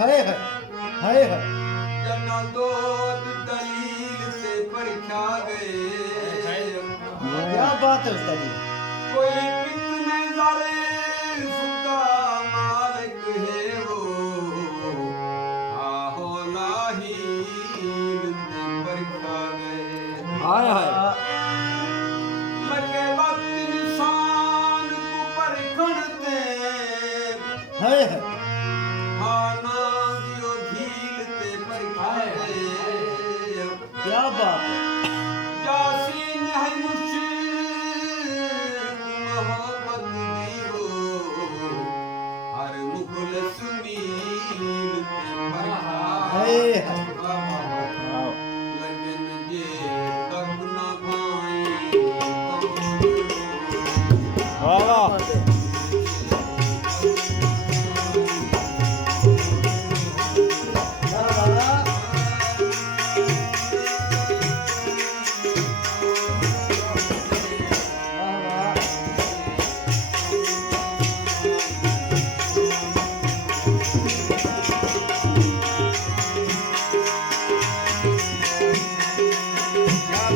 हाय हाय हाय हाय जना दो दलील से परखा गए क्या बात है उस्ताद जी कोई कितने ज़ालिम का मालिक है वो आहो लाहील से परखा गए हाय हाय लगे वक्त इंसान को परखण ते हाय हाय हाना दियो झील ते परखा गए क्या बात है यासीन है मुश्किल मोहब्बत दीवो हर मुखलस मील ते परखा हाय हाय लगन जे तब न पाए वाह वाह बात है वाह वाह वाह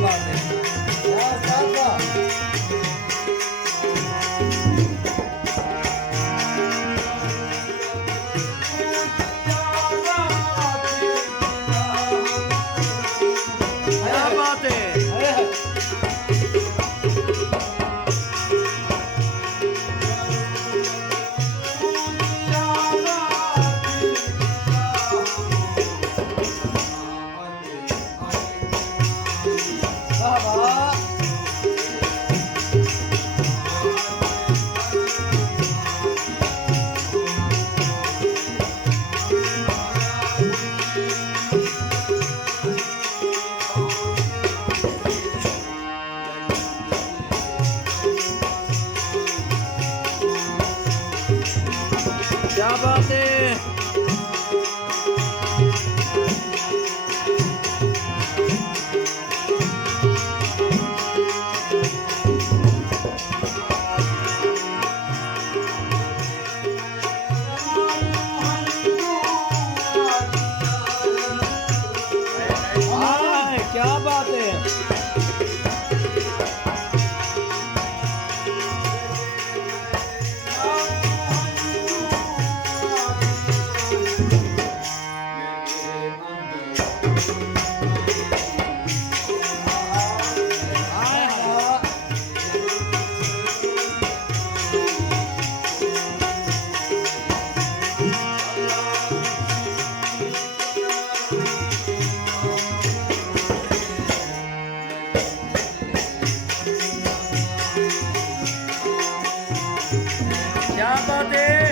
वाह क्या बात है क्या उस्ताद वाह क्या बात है हाय हाय वाह वाह क्या बात है हाय क्या बात है हाय हाय क्या बात है